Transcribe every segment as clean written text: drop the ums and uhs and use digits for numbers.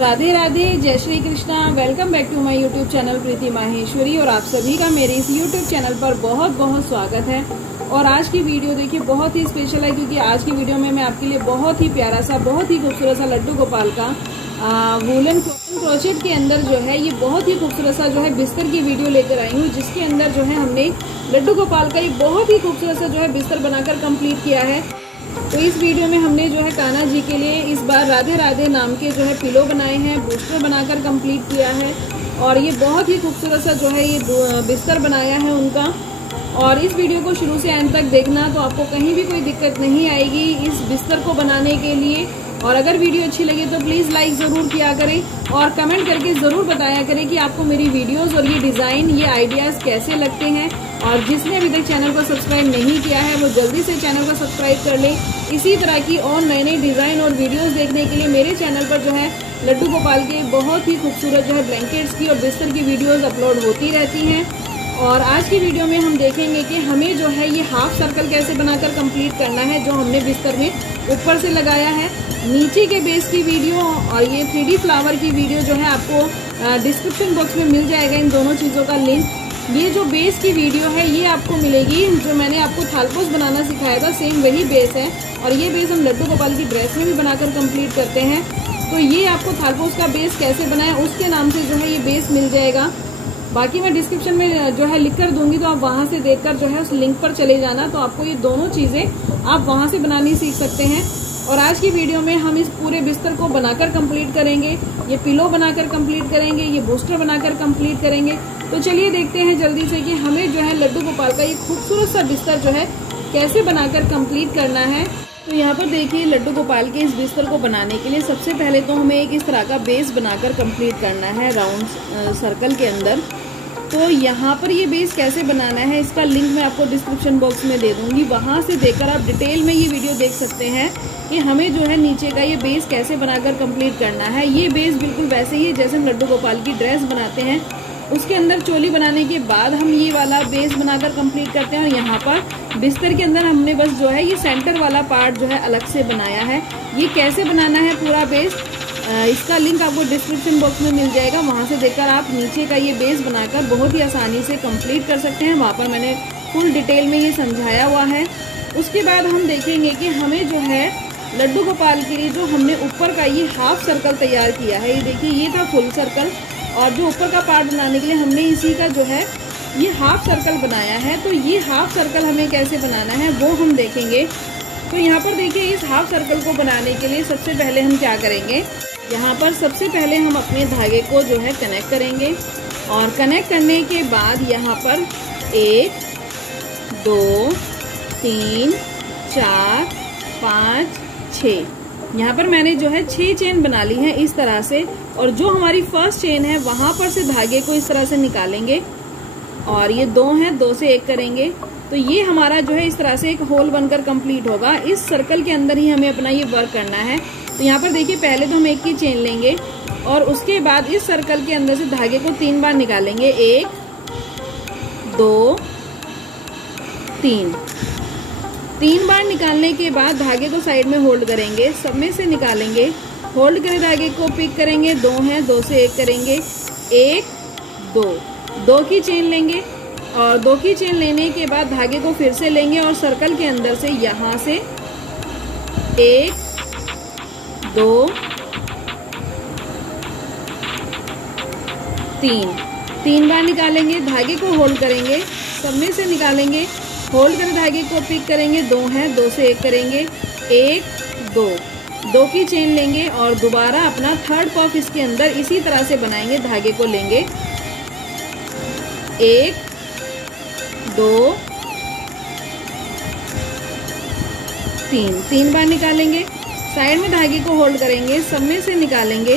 राधे राधे, जय Shri Krishna. Welcome back to my YouTube channel Preeti Maheshwari. और आप सभी का मेरे इस यूट्यूब चैनल पर बहुत बहुत स्वागत है। और आज की वीडियो देखिए बहुत ही स्पेशल है, क्योंकि आज की वीडियो में मैं आपके लिए बहुत ही प्यारा सा, बहुत ही खूबसूरत सा लड्डू गोपाल का वूलन क्रोचेट के अंदर जो है ये बहुत ही खूबसूरत सा जो है बिस्तर की वीडियो लेकर आई हूँ, जिसके अंदर जो है हमने लड्डू गोपाल का एक बहुत ही खूबसूरत सा जो है बिस्तर बनाकर कंप्लीट किया है। तो इस वीडियो में हमने जो है कान्हा जी के लिए इस बार राधे राधे नाम के जो है पिलो बनाए हैं, बूस्टर बनाकर कंप्लीट किया है। और ये बहुत ही खूबसूरत सा जो है ये बिस्तर बनाया है उनका। और इस वीडियो को शुरू से एंड तक देखना, तो आपको कहीं भी कोई दिक्कत नहीं आएगी इस बिस्तर को बनाने के लिए। और अगर वीडियो अच्छी लगे तो प्लीज़ लाइक ज़रूर किया करें और कमेंट करके ज़रूर बताया करें कि आपको मेरी वीडियोस और ये डिज़ाइन, ये आइडियाज़ कैसे लगते हैं। और जिसने अभी तक चैनल को सब्सक्राइब नहीं किया है वो जल्दी से चैनल को सब्सक्राइब कर लें। इसी तरह की और नए नए डिज़ाइन और वीडियोस देखने के लिए मेरे चैनल पर जो है लड्डू गोपाल के बहुत ही खूबसूरत जो है ब्लैंकेट्स की और बिस्तर की वीडियोज़ अपलोड होती रहती हैं। और आज की वीडियो में हम देखेंगे कि हमें जो है ये हाफ सर्कल कैसे बनाकर कंप्लीट करना है, जो हमने बिस्तर में ऊपर से लगाया है। नीचे के बेस की वीडियो और ये 3D फ्लावर की वीडियो जो है आपको डिस्क्रिप्शन बॉक्स में मिल जाएगा, इन दोनों चीज़ों का लिंक। ये जो बेस की वीडियो है ये आपको मिलेगी, जो मैंने आपको थालपोस बनाना सिखाया था सेम वही बेस है। और ये बेस हम लड्डू गोपाल की ड्रेस में भी बनाकर कंप्लीट करते हैं। तो ये आपको थालपोस का बेस कैसे बनाए उसके नाम से जो है ये बेस मिल जाएगा। बाकी मैं डिस्क्रिप्शन में जो है लिख कर दूंगी, तो आप वहां से देखकर जो है उस लिंक पर चले जाना, तो आपको ये दोनों चीज़ें आप वहां से बनानी सीख सकते हैं। और आज की वीडियो में हम इस पूरे बिस्तर को बनाकर कंप्लीट करेंगे, ये पिलो बनाकर कंप्लीट करेंगे, ये बूस्टर बनाकर कंप्लीट करेंगे। तो चलिए देखते हैं जल्दी से कि हमें जो है लड्डू गोपाल का ये खूबसूरत सा बिस्तर जो है कैसे बनाकर कंप्लीट करना है। तो यहाँ पर देखिए लड्डू गोपाल के इस बिस्तर को बनाने के लिए सबसे पहले तो हमें एक इस तरह का बेस बनाकर कंप्लीट करना है राउंड सर्कल के अंदर। तो यहाँ पर ये बेस कैसे बनाना है इसका लिंक मैं आपको डिस्क्रिप्शन बॉक्स में दे दूंगी, वहाँ से देखकर आप डिटेल में ये वीडियो देख सकते हैं कि हमें जो है नीचे का ये बेस कैसे बनाकर कंप्लीट करना है। ये बेस बिल्कुल वैसे ही जैसे हम लड्डू गोपाल की ड्रेस बनाते हैं, उसके अंदर चोली बनाने के बाद हम ये वाला बेस बनाकर कंप्लीट करते हैं। और यहाँ पर बिस्तर के अंदर हमने बस जो है ये सेंटर वाला पार्ट जो है अलग से बनाया है। ये कैसे बनाना है पूरा बेस, इसका लिंक आपको डिस्क्रिप्शन बॉक्स में मिल जाएगा, वहाँ से देखकर आप नीचे का ये बेस बनाकर बहुत ही आसानी से कंप्लीट कर सकते हैं। वहाँ पर मैंने फुल डिटेल में ये समझाया हुआ है। उसके बाद हम देखेंगे कि हमें जो है लड्डू गोपाल के लिए जो हमने ऊपर का ये हाफ सर्कल तैयार किया है, ये देखिए ये था फुल सर्कल, और जो ऊपर का पार्ट बनाने के लिए हमने इसी का जो है ये हाफ सर्कल बनाया है। तो ये हाफ सर्कल हमें कैसे बनाना है वो हम देखेंगे। तो यहाँ पर देखिए इस हाफ सर्कल को बनाने के लिए सबसे पहले हम क्या करेंगे, यहाँ पर सबसे पहले हम अपने धागे को जो है कनेक्ट करेंगे। और कनेक्ट करने के बाद यहाँ पर 1 2 3 4 5 6 यहाँ पर मैंने जो है 6 चेन बना ली है इस तरह से। और जो हमारी फर्स्ट चेन है वहां पर से धागे को इस तरह से निकालेंगे, और ये 2 हैं, 2 से 1 करेंगे। तो ये हमारा जो है इस तरह से एक होल बनकर कंप्लीट होगा। इस सर्कल के अंदर ही हमें अपना ये वर्क करना है। तो यहाँ पर देखिए पहले तो हम 1 की चेन लेंगे और उसके बाद इस सर्कल के अंदर से धागे को 3 बार निकालेंगे, 1 2 3। 3 बार निकालने के बाद धागे को साइड में होल्ड करेंगे, सब में से निकालेंगे, होल्ड करे धागे को पिक करेंगे, 2 हैं, 2 से 1 करेंगे, 1 2 2 की चेन लेंगे। और 2 की चेन लेने के बाद धागे को फिर से लेंगे और सर्कल के अंदर से यहाँ से 1 2 3 बार निकालेंगे, धागे को होल्ड करेंगे, सब में से निकालेंगे, होल्ड कर धागे को पिक करेंगे, 2 हैं, 2 से 1 करेंगे, 1 2 की चेन लेंगे और दोबारा अपना थर्ड पफ इसके अंदर इसी तरह से बनाएंगे। धागे को लेंगे, 1 2 3 बार निकालेंगे, साइड में धागे को होल्ड करेंगे, सब में से निकालेंगे,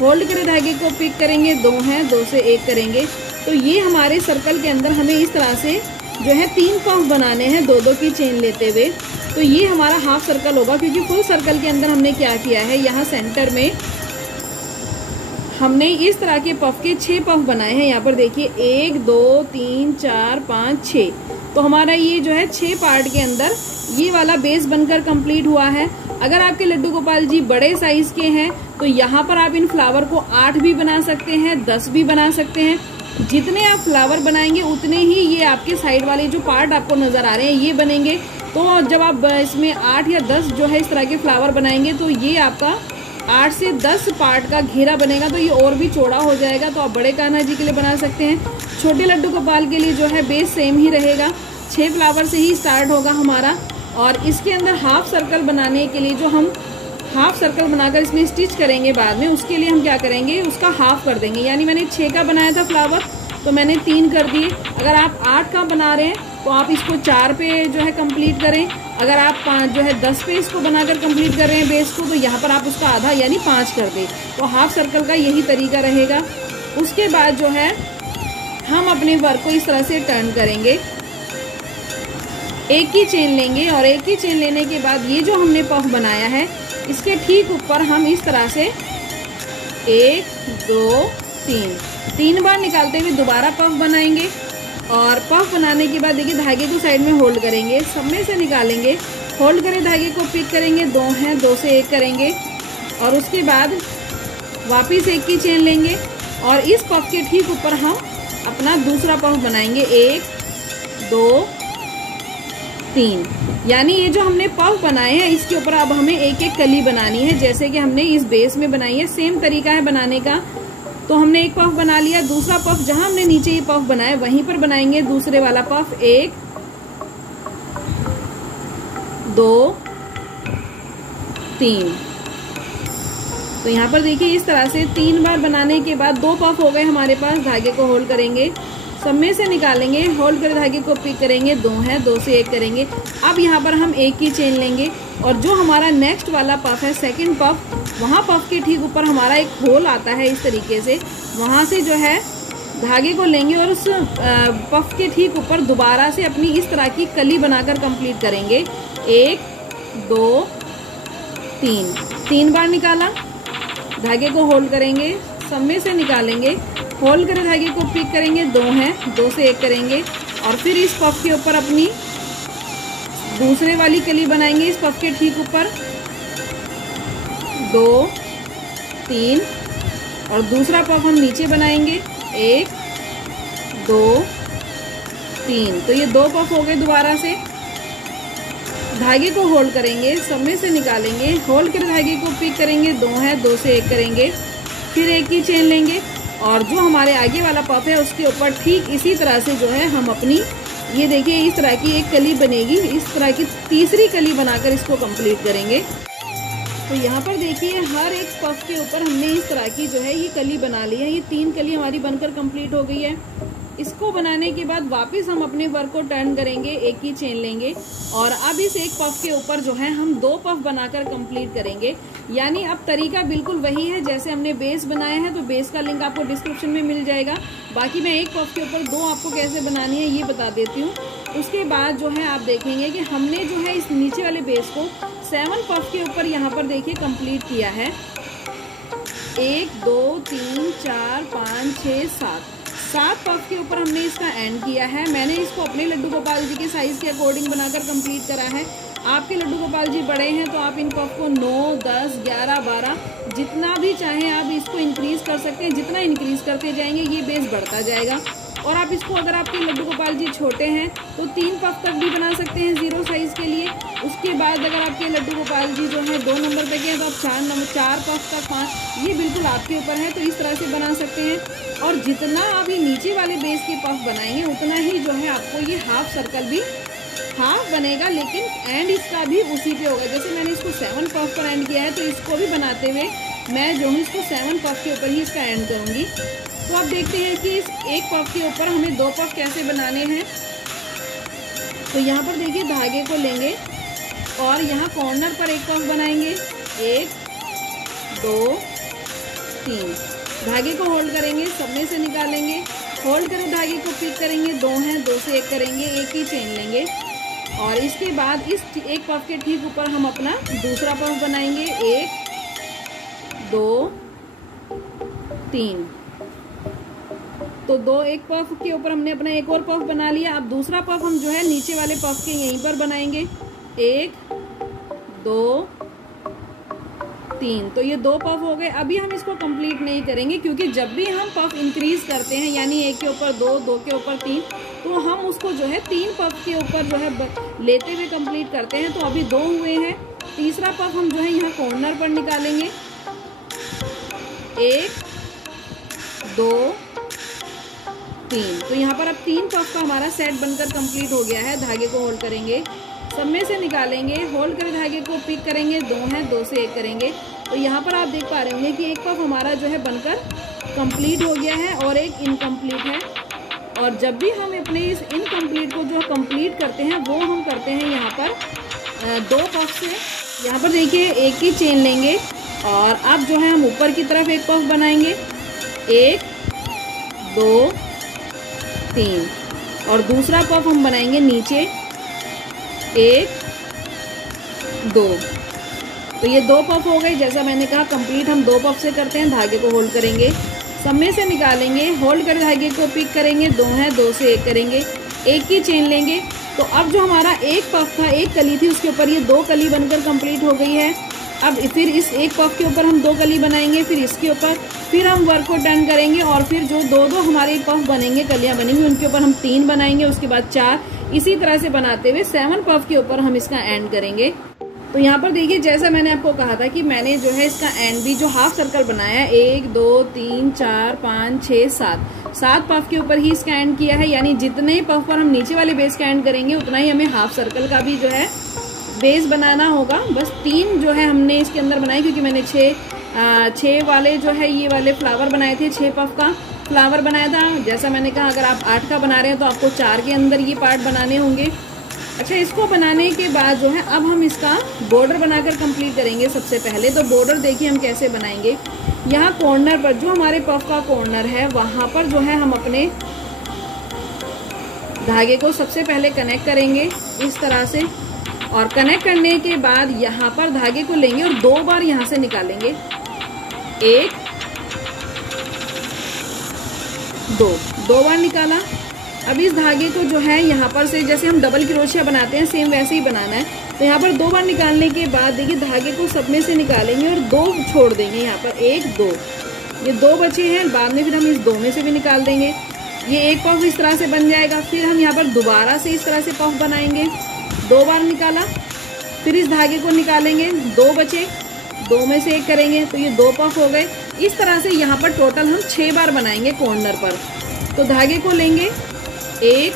होल्ड करे धागे को पिक करेंगे, 2 हैं, 2 से 1 करेंगे। तो ये हमारे सर्कल के अंदर हमें इस तरह से जो है 3 पफ बनाने हैं 2 की चेन लेते हुए। तो ये हमारा हाफ सर्कल होगा, क्योंकि फुल सर्कल के अंदर हमने क्या किया है, यहाँ सेंटर में हमने इस तरह के पफ के 6 पफ बनाए हैं। यहाँ पर देखिए 1 2 3 4 5 6, तो हमारा ये जो है 6 पार्ट के अंदर ये वाला बेस बनकर कंप्लीट हुआ है। अगर आपके लड्डू गोपाल जी बड़े साइज के हैं तो यहाँ पर आप इन फ्लावर को 8 भी बना सकते हैं, 10 भी बना सकते हैं। जितने आप फ्लावर बनाएंगे उतने ही ये आपके साइड वाले जो पार्ट आपको नजर आ रहे हैं ये बनेंगे। तो जब आप इसमें 8 या 10 जो है इस तरह के फ्लावर बनाएंगे तो ये आपका 8 से 10 पार्ट का घेरा बनेगा, तो ये और भी चौड़ा हो जाएगा। तो आप बड़े कान्हा जी के लिए बना सकते हैं, छोटे लड्डू गोपाल के लिए जो है बेस सेम ही रहेगा, 6 फ्लावर से ही स्टार्ट होगा हमारा। और इसके अंदर हाफ सर्कल बनाने के लिए जो हम हाफ सर्कल बनाकर इसमें स्टिच करेंगे बाद में, उसके लिए हम क्या करेंगे, उसका हाफ कर देंगे। यानी मैंने 6 का बनाया था फ्लावर तो मैंने 3 कर दिए। अगर आप 8 का बना रहे हैं तो आप इसको 4 पे जो है कंप्लीट करें। अगर आप 5 जो है 10 पे इसको बनाकर कंप्लीट कर रहे हैं बेस को, तो यहाँ पर आप उसका आधा यानी 5 कर दें। तो हाफ सर्कल का यही तरीका रहेगा। उसके बाद जो है हम अपने वर्क को इस तरह से टर्न करेंगे, एक ही चेन लेंगे और एक ही चेन लेने के बाद ये जो हमने पफ बनाया है इसके ठीक ऊपर हम इस तरह से 1 2 3 बार निकालते हुए दोबारा पफ बनाएंगे। और पफ बनाने के बाद देखिए धागे को साइड में होल्ड करेंगे, सब में से निकालेंगे, होल्ड करें धागे को, पिक करेंगे, 2 हैं 2 से 1 करेंगे और उसके बाद वापस एक की चेन लेंगे और इस पफ के ठीक ऊपर हम अपना दूसरा पफ बनाएंगे, 1 2 3। यानी ये जो हमने पफ बनाए हैं इसके ऊपर अब हमें एक एक कली बनानी है, जैसे कि हमने इस बेस में बनाई है। सेम तरीका है बनाने का। तो हमने एक पफ बना लिया, दूसरा पफ जहां हमने नीचे ये पफ बनाया वहीं पर बनाएंगे दूसरे वाला पफ, 1 2 3। तो यहाँ पर देखिए इस तरह से 3 बार बनाने के बाद 2 पफ हो गए हमारे पास। धागे को होल्ड करेंगे, सब में से निकालेंगे, होल्ड कर धागे को पिक करेंगे, 2 है 2 से 1 करेंगे। अब यहाँ पर हम एक की चेन लेंगे और जो हमारा नेक्स्ट वाला पफ है सेकंड पफ, वहाँ पफ के ठीक ऊपर हमारा एक होल आता है इस तरीके से, वहाँ से जो है धागे को लेंगे और उस पफ के ठीक ऊपर दोबारा से अपनी इस तरह की कली बनाकर कंप्लीट करेंगे, 1 2 3 बार निकाला, धागे को होल्ड करेंगे, सब में से निकालेंगे, होल्ड कर धागे को पिक करेंगे, 2 हैं 2 से 1 करेंगे और फिर इस पफ के ऊपर अपनी दूसरे वाली कली बनाएंगे इस पफ के ठीक ऊपर, 2 3 और दूसरा पफ हम नीचे बनाएंगे, 1 2 3। तो ये 2 पफ हो गए। दोबारा से धागे को होल्ड करेंगे, सब में से निकालेंगे, होल्ड कर धागे को पिक करेंगे, 2 है 2 से 1 करेंगे, फिर एक ही चेन लेंगे और जो हमारे आगे वाला पफ है उसके ऊपर ठीक इसी तरह से जो है हम अपनी ये देखिए इस तरह की एक कली बनेगी, इस तरह की तीसरी कली बनाकर इसको कंप्लीट करेंगे। तो यहाँ पर देखिए हर एक पफ के ऊपर हमने इस तरह की जो है ये कली बना ली है। ये 3 कली हमारी बनकर कंप्लीट हो गई है। इसको बनाने के बाद वापस हम अपने वर्क को टर्न करेंगे, एक ही चेन लेंगे और अब इस एक पफ के ऊपर जो है हम 2 पफ बनाकर कंप्लीट करेंगे। यानी अब तरीका बिल्कुल वही है जैसे हमने बेस बनाया है, तो बेस का लिंक आपको डिस्क्रिप्शन में मिल जाएगा। बाकी मैं एक पफ के ऊपर 2 आपको कैसे बनानी है ये बता देती हूँ। उसके बाद जो है आप देखेंगे कि हमने जो है इस नीचे वाले बेस को 7 पफ के ऊपर यहाँ पर देखिए कंप्लीट किया है, 1 2 3 4 5 6 7 पफ के ऊपर हमने इसका एंड किया है। मैंने इसको अपने लड्डू गोपाल जी के साइज के अकॉर्डिंग बनाकर कंप्लीट करा है। आपके लड्डू गोपाल जी बड़े हैं तो आप इन पफ को 9 10 11 12 जितना भी चाहें आप इसको इंक्रीज कर सकते हैं। जितना इंक्रीज करते जाएंगे ये बेस बढ़ता जाएगा। और आप इसको अगर आपके लड्डू गोपाल जी छोटे हैं तो 3 पफ तक भी बना सकते हैं 0 साइज के लिए। उसके बाद अगर आपके लड्डू गोपाल जी जो है 2 नंबर पे के हैं तो आप 4 पफ तक 5, ये बिल्कुल आपके ऊपर है, तो इस तरह से बना सकते हैं। और जितना आप ये नीचे वाले बेस के पफ बनाएंगे उतना ही जो है आपको ये हाफ सर्कल भी हाफ बनेगा, लेकिन एंड इसका भी उसी पे होगा। जैसे मैंने इसको 7 पफ पर एंड किया है तो इसको भी बनाते हुए मैं जो हूँ इसको 7 पफ के ऊपर ही इसका एंड करूँगी। तो आप देखते हैं कि इस एक पफ के ऊपर हमें 2 पफ कैसे बनाने हैं। तो यहाँ पर देखिए धागे को लेंगे और यहाँ कॉर्नर पर एक पफ बनाएंगे, 1 2 3, धागे को होल्ड करेंगे, सब में से निकालेंगे, होल्ड करें धागे को पिक करेंगे, 2 हैं 2 से 1 करेंगे, एक ही चेन लेंगे और इसके बाद इस एक पफ के ठीक ऊपर हम अपना दूसरा पफ बनाएंगे, 1 2 3। तो एक पफ के ऊपर हमने अपना एक और पफ बना लिया। अब दूसरा पफ हम जो है नीचे वाले पफ के यहीं पर बनाएंगे। 1 2 3। तो ये 2 पफ हो गए। अभी हम इसको कंप्लीट नहीं करेंगे, क्योंकि जब भी हम पफ इंक्रीज करते हैं, यानी 1 के ऊपर 2, 2 के ऊपर 3, तो हम उसको जो है 3 पफ के ऊपर जो है लेते हुए कंप्लीट करते हैं। तो अभी 2 हुए हैं। तीसरा पफ हम जो है यहाँ कॉर्नर पर निकालेंगे। 1 2 3। तो यहाँ पर अब 3 पफ का हमारा सेट बनकर कंप्लीट हो गया है। धागे को होल्ड करेंगे, सब में से निकालेंगे, होल्ड कर धागे को पिक करेंगे। 2 है, 2 से 1 करेंगे। तो यहाँ पर आप देख पा रहे होंगे कि एक पफ हमारा जो है बनकर कंप्लीट हो गया है और एक इनकम्प्लीट है। और जब भी हम अपने इस इनकम्प्लीट को जो कंप्लीट करते हैं, वो हम करते हैं यहाँ पर 2 पफ से। यहाँ पर देखिए एक ही चेन लेंगे और अब जो है हम ऊपर की तरफ एक पफ बनाएंगे। 1 2 3। और दूसरा पफ हम बनाएंगे नीचे। 1 2। तो ये 2 पफ हो गए। जैसा मैंने कहा कंप्लीट हम 2 पफ से करते हैं। धागे को होल्ड करेंगे, सब में से निकालेंगे, होल्ड कर धागे को पिक करेंगे। 2 है, 2 से 1 करेंगे, एक ही चेन लेंगे। तो अब जो हमारा एक पफ था, एक कली थी, उसके ऊपर ये 2 कली बनकर कंप्लीट हो गई है। अब फिर इस एक पफ के ऊपर हम 2 कली बनाएंगे, फिर इसके ऊपर, फिर हम वर्क को डन करेंगे और फिर जो 2 हमारे पफ बनेंगे, कलियां बनेंगी, उनके ऊपर हम 3 बनाएंगे, उसके बाद 4, इसी तरह से बनाते हुए 7 पफ के ऊपर हम इसका एंड करेंगे। तो यहाँ पर देखिए जैसा मैंने आपको कहा था कि मैंने जो है इसका एंड भी जो हाफ सर्कल बनाया है, 1 2 3 4 5 6 7 पफ के ऊपर ही इसका एंड किया है। यानी जितने पफ पर हम नीचे वाले बेस का एंड करेंगे, उतना ही हमें हाफ सर्कल का भी जो है बेस बनाना होगा। बस 3 जो है हमने इसके अंदर बनाए, क्योंकि मैंने 6 वाले जो है ये वाले फ्लावर बनाए थे। 6 पफ का फ्लावर बनाया था। जैसा मैंने कहा अगर आप 8 का बना रहे हैं तो आपको 4 के अंदर ये पार्ट बनाने होंगे। अच्छा, इसको बनाने के बाद जो है अब हम इसका बॉर्डर बनाकर कंप्लीट करेंगे। सबसे पहले तो बॉर्डर देखिए हम कैसे बनाएंगे। यहाँ कॉर्नर पर जो हमारे पफ का कॉर्नर है, वहां पर जो है हम अपने धागे को सबसे पहले कनेक्ट करेंगे इस तरह से। और कनेक्ट करने के बाद यहाँ पर धागे को लेंगे और 2 बार यहाँ से निकालेंगे। 1 2 बार निकाला। अब इस धागे को जो है यहाँ पर से, जैसे हम डबल क्रोशिया बनाते हैं, सेम वैसे ही बनाना है। तो यहाँ पर 2 बार निकालने के बाद देखिए धागे को सब में से निकालेंगे और 2 छोड़ देंगे। यहाँ पर 1 2, ये 2 बचे हैं। बाद में फिर हम इस 2 में से भी निकाल देंगे। ये एक पफ इस तरह से बन जाएगा। फिर हम यहाँ पर दोबारा से इस तरह से पफ बनाएंगे। 2 बार निकाला, फिर इस धागे को निकालेंगे, 2 बचे, 2 में से 1 करेंगे, तो ये 2 पफ हो गए। इस तरह से यहाँ पर टोटल हम 6 बार बनाएंगे कॉर्नर पर। तो धागे को लेंगे, 1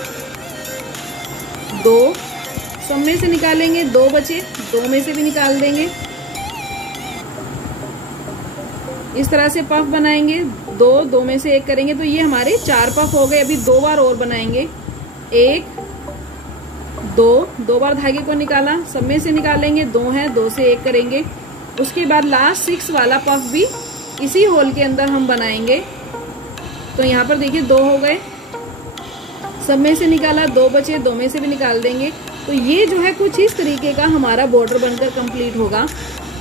2, सब में से निकालेंगे, 2 बचे, 2 में से भी निकाल देंगे। इस तरह से पफ बनाएंगे, 2 में से 1 करेंगे, तो ये हमारे 4 पफ हो गए। अभी 2 बार और बनाएंगे। 1 2 बार धागे को निकाला, सब में से निकालेंगे, 2 है, 2 से 1 करेंगे। उसके बाद लास्ट 6 वाला पफ भी इसी होल के अंदर हम बनाएंगे। तो यहाँ पर देखिए 2 हो गए, सब में से निकाला, 2 बचे, 2 में से भी निकाल देंगे। तो ये जो है कुछ इस तरीके का हमारा बॉर्डर बनकर कंप्लीट होगा।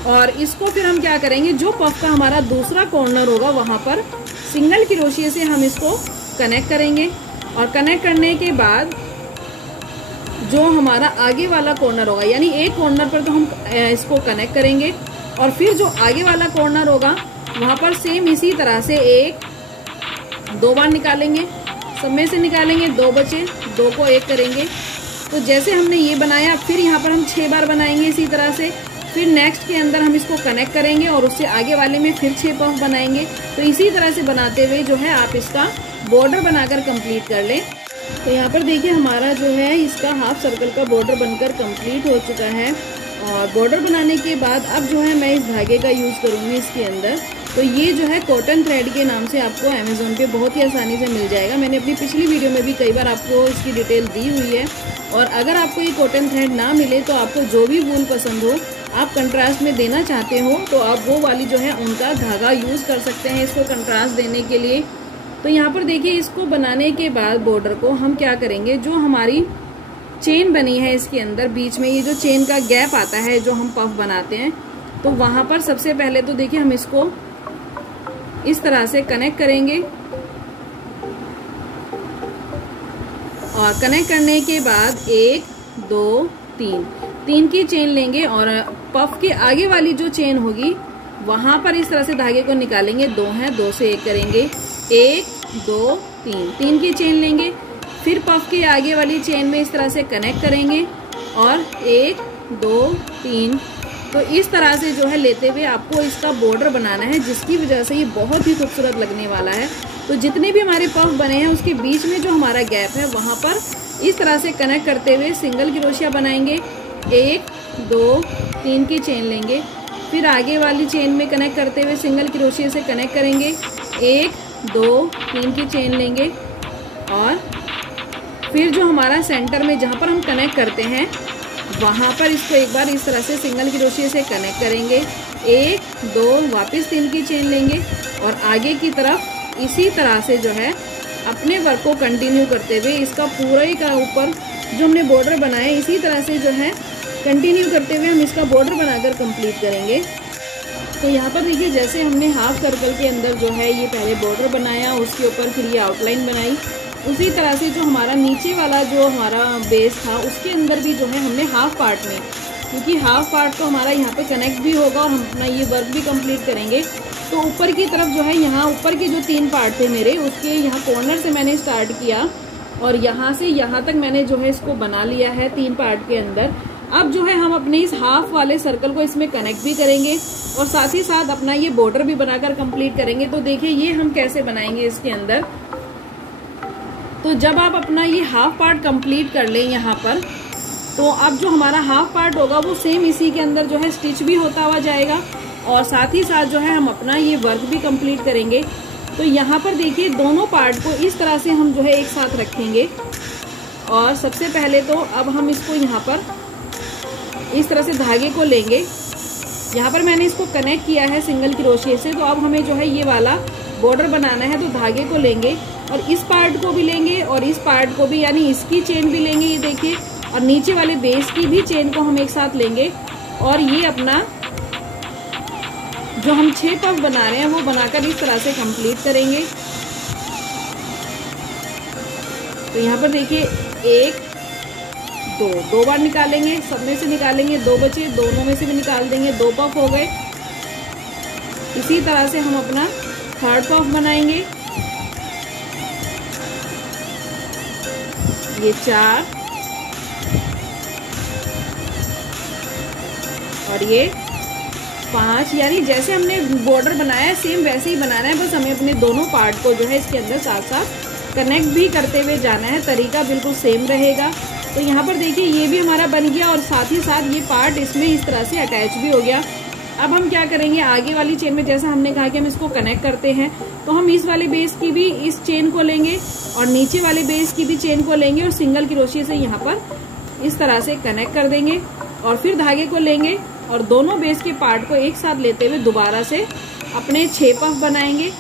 और इसको फिर हम क्या करेंगे, जो पफ का हमारा दूसरा कॉर्नर होगा वहां पर सिंगल क्रोशिया से हम इसको कनेक्ट करेंगे। और कनेक्ट करने के बाद जो हमारा आगे वाला कॉर्नर होगा, यानी एक कॉर्नर पर तो हम इसको कनेक्ट करेंगे और फिर जो आगे वाला कॉर्नर होगा वहां पर सेम इसी तरह से 1 2 बार निकालेंगे, सब में से निकालेंगे, 2 बचे, 2 को 1 करेंगे। तो जैसे हमने ये बनाया, फिर यहाँ पर हम 6 बार बनाएंगे इसी तरह से। फिर नेक्स्ट के अंदर हम इसको कनेक्ट करेंगे और उससे आगे वाले में फिर 6 पफ बनाएंगे। तो इसी तरह से बनाते हुए जो है आप इसका बॉर्डर बनाकर कंप्लीट कर लें। तो यहाँ पर देखिए हमारा जो है इसका हाफ सर्कल का बॉर्डर बनकर कंप्लीट हो चुका है। और बॉर्डर बनाने के बाद अब जो है मैं इस धागे का यूज़ करूँगी इसके अंदर। तो ये जो है कॉटन थ्रेड के नाम से आपको अमेज़ॉन पे बहुत ही आसानी से मिल जाएगा। मैंने अपनी पिछली वीडियो में भी कई बार आपको इसकी डिटेल दी हुई है। और अगर आपको ये कॉटन थ्रेड ना मिले तो आपको जो भी वूल पसंद हो, आप कंट्रास्ट में देना चाहते हो, तो आप वो वाली जो है उनका धागा यूज़ कर सकते हैं इसको कंट्रास्ट देने के लिए। तो यहाँ पर देखिए इसको बनाने के बाद बॉर्डर को हम क्या करेंगे, जो हमारी चेन बनी है इसके अंदर बीच में ये जो चेन का गैप आता है जो हम पफ बनाते हैं, तो वहाँ पर सबसे पहले तो देखिए हम इसको इस तरह से कनेक्ट करेंगे और कनेक्ट करने के बाद 1 2 3 की चेन लेंगे और पफ के आगे वाली जो चेन होगी वहां पर इस तरह से धागे को निकालेंगे। 2 है, 2 से 1 करेंगे, 1 2 3 की चेन लेंगे, फिर पफ के आगे वाली चेन में इस तरह से कनेक्ट करेंगे और 1 2 3। तो इस तरह से जो है लेते हुए आपको इसका बॉर्डर बनाना है, जिसकी वजह से ये बहुत ही खूबसूरत लगने वाला है। तो जितने भी हमारे पफ बने हैं उसके बीच में जो हमारा गैप है वहां पर इस तरह से कनेक्ट करते हुए सिंगल क्रोशिया बनाएंगे। 1 2 3 की चेन लेंगे, फिर आगे वाली चेन में कनेक्ट करते हुए सिंगल क्रोशिया से कनेक्ट करेंगे। 1 2 3 की चेन लेंगे और फिर जो हमारा सेंटर में जहाँ पर हम कनेक्ट करते हैं वहाँ पर इसको एक बार इस तरह से सिंगल क्रोशिया से कनेक्ट करेंगे। 1 2 वापस 3 की चेन लेंगे और आगे की तरफ इसी तरह से जो है अपने वर्क को कंटिन्यू करते हुए इसका पूरा ही का ऊपर जो हमने बॉर्डर बनाया इसी तरह से जो है कंटिन्यू करते हुए हम इसका बॉर्डर बनाकर कंप्लीट करेंगे। तो यहाँ पर देखिए जैसे हमने हाफ सर्कल के अंदर जो है ये पहले बॉर्डर बनाया, उसके ऊपर फिर ये आउटलाइन बनाई, उसी तरह से जो हमारा नीचे वाला जो हमारा बेस था उसके अंदर भी जो है हमने हाफ पार्ट में, क्योंकि हाफ पार्ट तो हमारा यहाँ पे कनेक्ट भी होगा और हम अपना ये वर्क भी कंप्लीट करेंगे। तो ऊपर की तरफ जो है यहाँ ऊपर के जो 3 पार्ट थे मेरे, उसके यहाँ कॉर्नर से मैंने स्टार्ट किया और यहाँ से यहाँ तक मैंने जो है इसको बना लिया है 3 पार्ट के अंदर। अब जो है हम अपने इस हाफ वाले सर्कल को इसमें कनेक्ट भी करेंगे और साथ ही साथ अपना ये बॉर्डर भी बनाकर कंप्लीट करेंगे। तो देखिए ये हम कैसे बनाएंगे इसके अंदर। तो जब आप अपना ये हाफ पार्ट कंप्लीट कर लें यहाँ पर, तो अब जो हमारा हाफ पार्ट होगा वो सेम इसी के अंदर जो है स्टिच भी होता हुआ जाएगा और साथ ही साथ जो है हम अपना ये वर्क भी कंप्लीट करेंगे। तो यहाँ पर देखिए दोनों पार्ट को इस तरह से हम जो है एक साथ रखेंगे और सबसे पहले तो अब हम इसको यहाँ पर इस तरह से धागे को लेंगे। यहाँ पर मैंने इसको कनेक्ट किया है सिंगल क्रोशिया से, तो अब हमें जो है ये वाला बॉर्डर बनाना है। तो धागे को लेंगे और इस पार्ट को भी लेंगे और इस पार्ट को भी, यानी इसकी चेन भी लेंगे, ये देखिए, और नीचे वाले बेस की भी चेन को हम एक साथ लेंगे और ये अपना जो हम 6 पफ बना रहे हैं वो बनाकर इस तरह से कंप्लीट करेंगे। तो यहाँ पर देखिए 1 2 बार निकालेंगे, सब में से निकालेंगे, 2 बचे, दोनों में से भी निकाल देंगे, 2 पफ हो गए। इसी तरह से हम अपना 3rd पफ बनाएंगे। ये 4 और ये 5, यानी जैसे हमने बॉर्डर बनाया है सेम वैसे ही बनाना है, बस हमें अपने दोनों पार्ट को जो है इसके अंदर साथ साथ कनेक्ट भी करते हुए जाना है। तरीका बिल्कुल सेम रहेगा। तो यहाँ पर देखिए ये भी हमारा बन गया और साथ ही साथ ये पार्ट इसमें इस तरह से अटैच भी हो गया। अब हम क्या करेंगे, आगे वाली चेन में जैसा हमने कहा कि हम इसको कनेक्ट करते हैं, तो हम इस वाले बेस की भी इस चेन को लेंगे और नीचे वाले बेस की भी चेन को लेंगे और सिंगल क्रोशिया से यहाँ पर इस तरह से कनेक्ट कर देंगे और फिर धागे को लेंगे और दोनों बेस के पार्ट को एक साथ लेते हुए दोबारा से अपने 6 पफ बनाएंगे।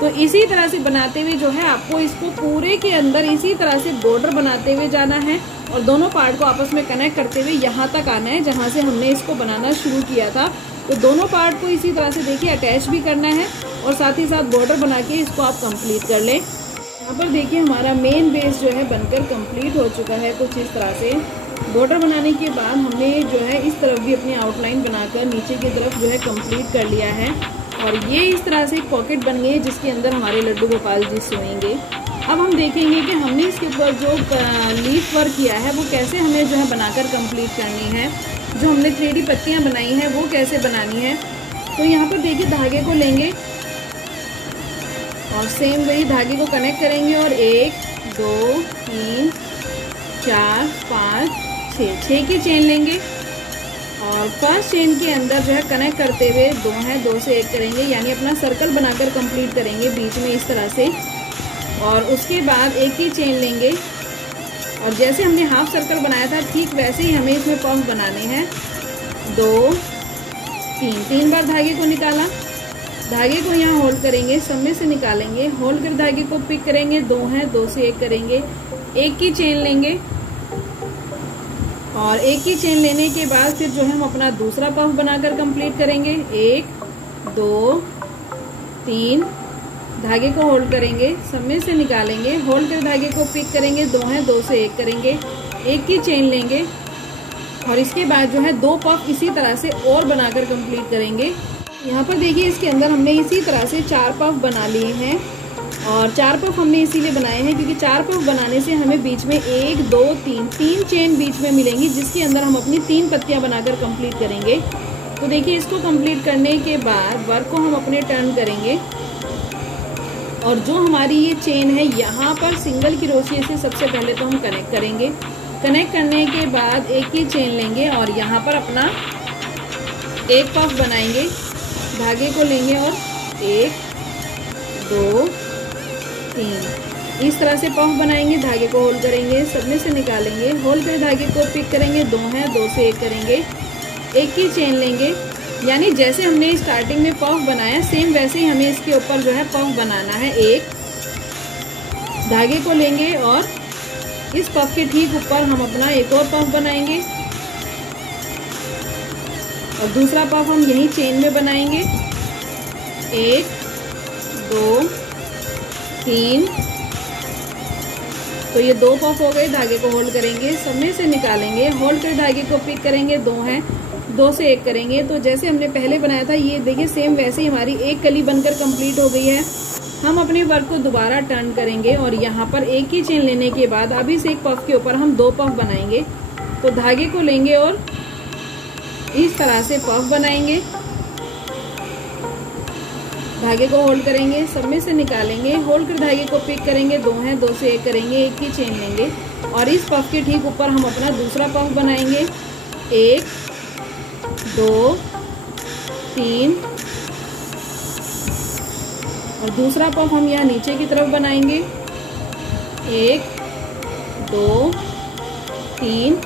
तो इसी तरह से बनाते हुए जो है आपको इसको पूरे के अंदर इसी तरह से बॉर्डर बनाते हुए जाना है और दोनों पार्ट को आपस में कनेक्ट करते हुए यहाँ तक आना है जहाँ से हमने इसको बनाना शुरू किया था। तो दोनों पार्ट को इसी तरह से देखिए अटैच भी करना है और साथ ही साथ बॉर्डर बना के इसको आप कंप्लीट कर लें। यहाँ पर देखिए हमारा मेन बेस जो है बनकर कंप्लीट हो चुका है। कुछ इस तरह से बॉर्डर बनाने के बाद हमने जो है इस तरफ भी अपनी आउटलाइन बनाकर नीचे की तरफ जो है कंप्लीट कर लिया है और ये इस तरह से एक पॉकेट बन गई है जिसके अंदर हमारे लड्डू गोपाल जी सोएंगे। अब हम देखेंगे कि हमने इसके ऊपर जो लीफ वर्क किया है वो कैसे हमें जो है बनाकर कंप्लीट करनी है। जो हमने 3D पत्तियां बनाई हैं वो कैसे बनानी है। तो यहाँ पर देखिए धागे को लेंगे और सेम वही धागे को कनेक्ट करेंगे और 1 2 3 4 5 6 की चेन लेंगे और फर्स्ट चेन के अंदर जो है कनेक्ट करते हुए 2 है, 2 से 1 करेंगे, यानी अपना सर्कल बनाकर कंप्लीट करेंगे बीच में इस तरह से। और उसके बाद 1 ही चेन लेंगे और जैसे हमने हाफ सर्कल बनाया था ठीक वैसे ही हमें इसमें पफ बनाने हैं। 2 3 बार धागे को निकाला, धागे को यहाँ होल्ड करेंगे, सब में से निकालेंगे, होल्ड कर धागे को पिक करेंगे, 2 है, 2 से 1 करेंगे, 1 की चेन लेंगे और 1 की चेन लेने के बाद फिर जो है हम अपना दूसरा पफ बनाकर कंप्लीट करेंगे। 1 2 3, धागे को होल्ड करेंगे, सब में से निकालेंगे, होल्ड कर धागे को पिक करेंगे, 2 है, 2 से 1 करेंगे, 1 की चेन लेंगे और इसके बाद जो है 2 पफ इसी तरह से और बनाकर कंप्लीट करेंगे। यहाँ पर देखिए इसके अंदर हमने इसी तरह से 4 पफ बना लिए हैं और 4 पफ हमने इसीलिए बनाए हैं क्योंकि 4 पफ बनाने से हमें बीच में 1, 2, 3 चेन बीच में मिलेंगी जिसके अंदर हम अपनी 3 पत्तियाँ बनाकर कंप्लीट करेंगे। तो देखिए इसको कंप्लीट करने के बाद वर्क को हम अपने टर्न करेंगे और जो हमारी ये चेन है यहाँ पर सिंगल क्रोशिया से सबसे पहले तो हम कनेक्ट करेंगे। कनेक्ट करने के बाद 1 की चेन लेंगे और यहाँ पर अपना 1 पफ बनाएंगे, धागे को लेंगे और 1, 2, 3 इस तरह से पफ बनाएंगे। धागे को होल्ड करेंगे, सब में से निकालेंगे, होल्ड कर धागे को पिक करेंगे, 2 है, 2 से 1 करेंगे, 1 की चेन लेंगे। यानी जैसे हमने स्टार्टिंग में पफ बनाया सेम वैसे ही हमें इसके ऊपर जो है पफ बनाना है। 1 धागे को लेंगे और इस पफ के ठीक ऊपर हम अपना एक और पफ बनाएंगे और दूसरा पफ हम यही चेन में बनाएंगे। 1, 2, 3 तो ये 2 पफ हो गए। धागे को होल्ड करेंगे, सब में से निकालेंगे, होल्ड कर धागे को पिक करेंगे, 2 है, 2 से 1 करेंगे। तो जैसे हमने पहले बनाया था ये देखिए सेम वैसे ही हमारी एक कली बनकर कंप्लीट हो गई है। हम अपने वर्क को दोबारा टर्न करेंगे और यहाँ पर 1 की चेन लेने के बाद अभी इस 1 पफ के ऊपर हम 2 पफ बनाएंगे। तो धागे को लेंगे और इस तरह से पफ बनाएंगे, धागे को होल्ड करेंगे, सब में से निकालेंगे, होल्ड कर धागे को पिक करेंगे, 2 है, 2 से 1 करेंगे, 1 की चेन लेंगे और इस पफ के ठीक ऊपर हम अपना दूसरा पफ बनाएंगे। 1, 2, 3 और दूसरा पफ हम यहाँ नीचे की तरफ बनाएंगे। 1, 2, 3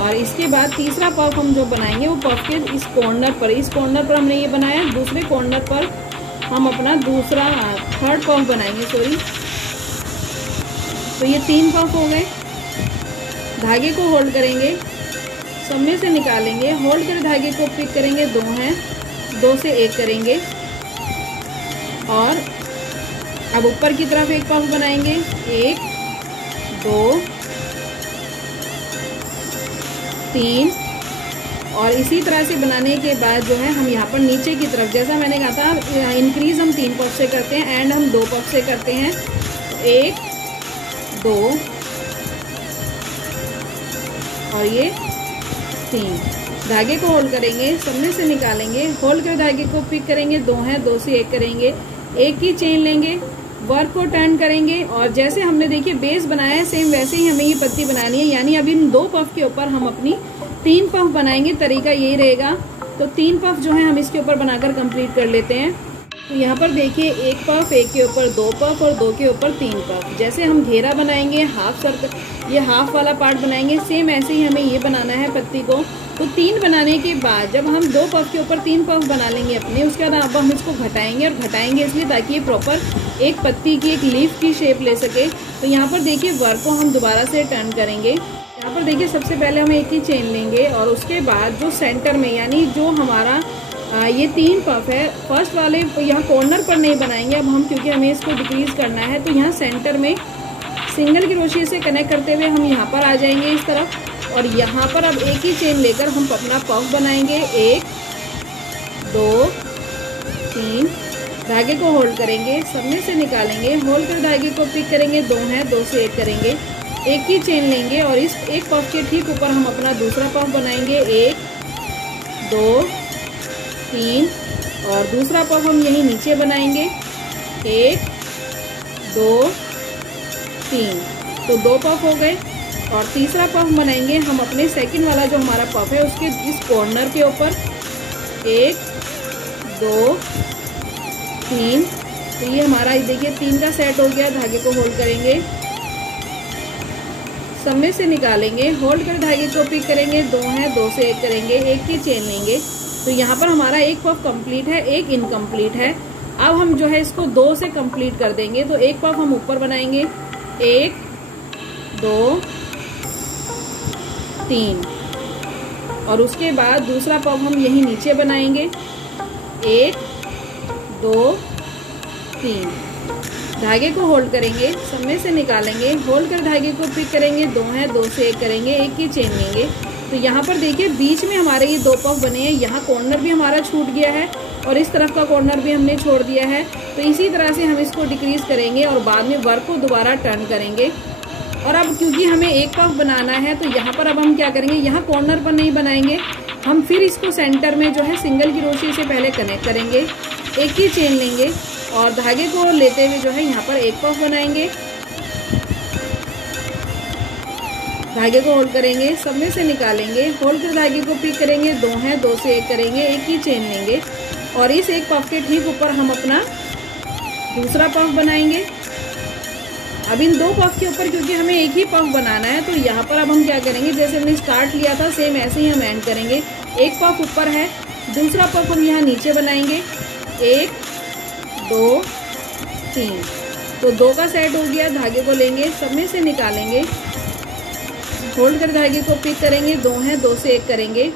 और इसके बाद तीसरा पफ हम जो बनाएंगे वो पफ के इस कॉर्नर पर हमने ये बनाया, दूसरे कॉर्नर पर हम अपना थर्ड पफ बनाएंगे तो ये 3 पफ हो गए। धागे को होल्ड करेंगे, सब में से निकालेंगे, होल्ड कर धागे को पिक करेंगे, 2 है, 2 से 1 करेंगे और अब ऊपर की तरफ एक पफ बनाएंगे। 1, 2, 3 और इसी तरह से बनाने के बाद जो है हम यहाँ पर नीचे की तरफ जैसा मैंने कहा था इंक्रीज हम 3 पफ से करते हैं एंड हम 2 पफ से करते हैं। 1, 2 और ये 3 धागे को होल्ड करेंगे, सब में से निकालेंगे, होल्ड कर धागे को पिक करेंगे, 2 है, 2 से 1 करेंगे, 1 की चेन लेंगे, वर्क को टर्न करेंगे और जैसे हमने देखिए बेस बनाया है सेम वैसे ही हमें ये पत्ती बनानी है। यानी अभी इन 2 पफ के ऊपर हम अपनी 3 पफ बनाएंगे, तरीका यही रहेगा। तो 3 पफ जो है हम इसके ऊपर बनाकर कंप्लीट कर लेते हैं। तो यहाँ पर देखिए 1 पफ, 1 के ऊपर 2 पफ और 2 के ऊपर 3 पफ। जैसे हम घेरा बनाएंगे, हाफ सर्कल, ये हाफ वाला पार्ट बनाएंगे, सेम ऐसे ही हमें ये बनाना है पत्ती को। तो 3 बनाने के बाद जब हम 2 पफ के ऊपर 3 पफ बना लेंगे अपने, उसके बाद अब हम इसको घटाएंगे और घटाएंगे इसलिए ताकि ये प्रॉपर एक पत्ती की, एक लीफ की शेप ले सके। तो यहाँ पर देखिए वर्क को हम दोबारा से टर्न करेंगे। यहाँ पर देखिए सबसे पहले हम 1 की चेन लेंगे और उसके बाद जो सेंटर में यानी जो हमारा ये 3 पफ है, फर्स्ट वाले यहाँ कॉर्नर पर नहीं बनाएंगे अब हम, क्योंकि हमें इसको डिक्रीज करना है। तो यहाँ सेंटर में सिंगल क्रोशिया से कनेक्ट करते हुए हम यहाँ पर आ जाएंगे इस तरफ और यहाँ पर अब 1 ही चेन लेकर हम अपना पफ बनाएंगे। 1, 2, 3 धागे को होल्ड करेंगे, सब में से निकालेंगे, होल्ड कर धागे को पिक करेंगे, 2 है, 2 से 1 करेंगे, 1 की चेन लेंगे और इस 1 पफ के ठीक ऊपर हम अपना दूसरा पफ बनाएंगे। 1, 2, 3 और दूसरा पफ हम यहीं नीचे बनाएंगे। 1, 2, 3 तो 2 पफ हो गए और तीसरा पफ बनाएंगे हम अपने सेकंड वाला जो हमारा पफ है उसके इस कॉर्नर के ऊपर। 1, 2, 3 तो ये हमारा देखिए 3 का सेट हो गया। धागे को होल्ड करेंगे, सब में से निकालेंगे, होल्ड कर धागे को पिक करेंगे, 2 है, 2 से 1 करेंगे, 1 की चेन लेंगे। तो यहाँ पर हमारा 1 पफ कंप्लीट है, 1 इनकम्प्लीट है। अब हम जो है इसको 2 से कंप्लीट कर देंगे। तो 1 पफ हम ऊपर बनाएंगे, 1, 2, 3 और उसके बाद दूसरा पफ हम यहीं नीचे बनाएंगे। 1, 2 3। धागे को होल्ड करेंगे, सब में से निकालेंगे, होल्ड कर धागे को पिक करेंगे, 2 है, 2 से 1 करेंगे, 1 की चेन लेंगे। तो यहाँ पर देखिए बीच में हमारे ये 2 पफ बने हैं, यहाँ कॉर्नर भी हमारा छूट गया है और इस तरफ का कॉर्नर भी हमने छोड़ दिया है। तो इसी तरह से हम इसको डिक्रीज करेंगे और बाद में वर्क को दोबारा टर्न करेंगे। और अब क्योंकि हमें एक पफ बनाना है तो यहाँ पर अब हम क्या करेंगे, यहाँ कॉर्नर पर नहीं बनाएंगे हम, फिर इसको सेंटर में जो है सिंगल क्रोशे से पहले कनेक्ट करेंगे, 1 की चेन लेंगे और धागे को लेते हुए जो है यहाँ पर एक पफ बनाएंगे। धागे को होल्ड करेंगे, सब में से निकालेंगे, होल्ड कर धागे को पिक करेंगे, 2 है, 2 से 1 करेंगे, 1 की चेन लेंगे और इस एक पफ के ठीक ऊपर हम अपना दूसरा पफ बनाएंगे। अब इन 2 पफ के ऊपर क्योंकि हमें एक ही पफ बनाना है तो यहाँ पर अब हम क्या करेंगे, जैसे हमने स्टार्ट लिया था सेम ऐसे ही हम एंड करेंगे। एक पफ ऊपर है, दूसरा पफ हम यहाँ नीचे बनाएंगे, 1 2 3। तो 2 का सेट हो गया। धागे को लेंगे, सब में से निकालेंगे, होल्ड कर धागे को पिक करेंगे, 2 है, 2 से 1 करेंगे।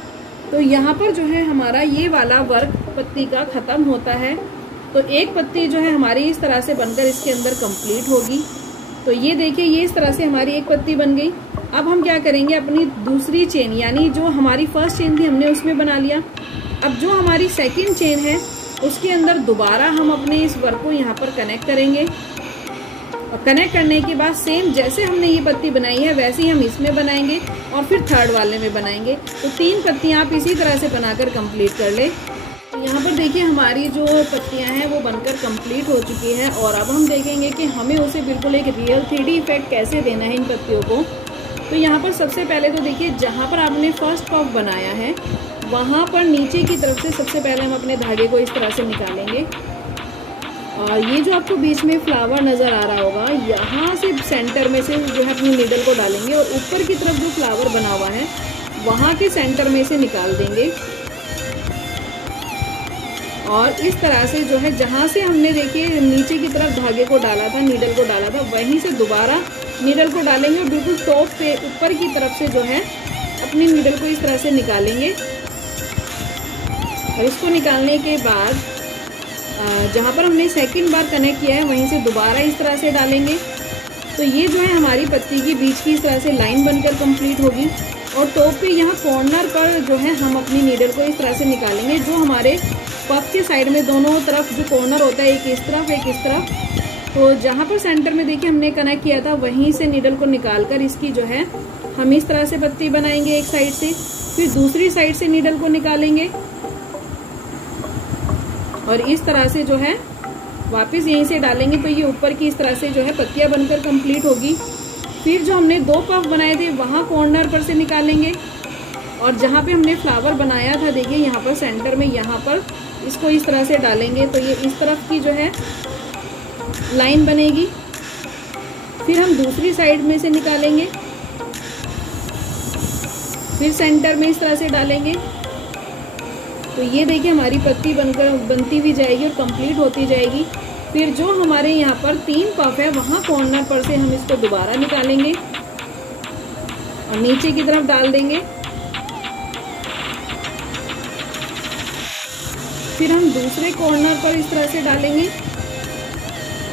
तो यहाँ पर जो है हमारा ये वाला वर्क पत्ती का खत्म होता है। तो एक पत्ती जो है हमारी इस तरह से बनकर इसके अंदर कंप्लीट होगी। तो ये देखिए ये इस तरह से हमारी एक पत्ती बन गई। अब हम क्या करेंगे, अपनी दूसरी चेन यानी जो हमारी फर्स्ट चेन थी हमने उसमें बना लिया। अब जो हमारी सेकंड चेन है उसके अंदर दोबारा हम अपने इस वर्क को यहाँ पर कनेक्ट करेंगे और कनेक्ट करने के बाद सेम जैसे हमने ये पत्ती बनाई है वैसे ही हम इसमें बनाएंगे और फिर थर्ड वाले में बनाएंगे। तो 3 पत्तियाँ आप इसी तरह से बनाकर कंप्लीट कर ले। तो यहाँ पर देखिए हमारी जो पत्तियाँ हैं वो बनकर कंप्लीट हो चुकी हैं और अब हम देखेंगे कि हमें उसे बिल्कुल एक रियल 3D इफेक्ट कैसे देना है इन पत्तियों को। तो यहाँ पर सबसे पहले तो देखिए जहाँ पर आपने फर्स्ट पफ बनाया है वहाँ पर नीचे की तरफ से सबसे पहले हम अपने धागे को इस तरह से निकालेंगे और ये जो आपको बीच में फ्लावर नज़र आ रहा होगा यहाँ से सेंटर में से जो है अपनी नीडल को डालेंगे और ऊपर की तरफ जो फ्लावर बना हुआ है वहाँ के सेंटर में से निकाल देंगे और इस तरह से जो है जहाँ से हमने देखिए नीचे की तरफ धागे को डाला था, नीडल को डाला था, वहीं से दोबारा नीडल को डालेंगे और बिल्कुल टॉप पे ऊपर की तरफ से जो है अपनी नीडल को इस तरह से निकालेंगे। और इसको निकालने के बाद जहाँ पर हमने सेकंड बार कनेक्ट किया है वहीं से दोबारा इस तरह से डालेंगे। तो ये जो है हमारी पत्ती की बीच की इस तरह से लाइन बनकर कंप्लीट होगी और टॉप पे यहाँ कॉर्नर पर जो है हम अपनी नीडल को इस तरह से निकालेंगे। जो हमारे पफ के साइड में दोनों तरफ जो कॉर्नर होता है, एक इस तरफ एक इस तरफ, तो जहाँ पर सेंटर में देखिए हमने कनेक्ट किया था वहीं से नीडल को निकालकर इसकी जो है हम इस तरह से पत्ती बनाएंगे एक साइड से, फिर दूसरी साइड से नीडल को निकालेंगे और इस तरह से जो है वापस यहीं से डालेंगे। तो ये ऊपर की इस तरह से जो है पत्तियां बनकर कंप्लीट होगी। फिर जो हमने 2 पफ बनाए थे वहाँ कॉर्नर पर से निकालेंगे और जहाँ पे हमने फ्लावर बनाया था देखिए यहाँ पर सेंटर में, यहाँ पर इसको इस तरह से डालेंगे तो ये इस तरफ की जो है लाइन बनेगी। फिर हम दूसरी साइड में से निकालेंगे, फिर सेंटर में इस तरह से डालेंगे तो ये देखिए हमारी पत्ती बनती हुई जाएगी और कंप्लीट होती जाएगी। फिर जो हमारे यहाँ पर 3 पफ है वहाँ कॉर्नर पर से हम इसको दोबारा निकालेंगे और नीचे की तरफ डाल देंगे। फिर हम दूसरे कॉर्नर पर इस तरह से डालेंगे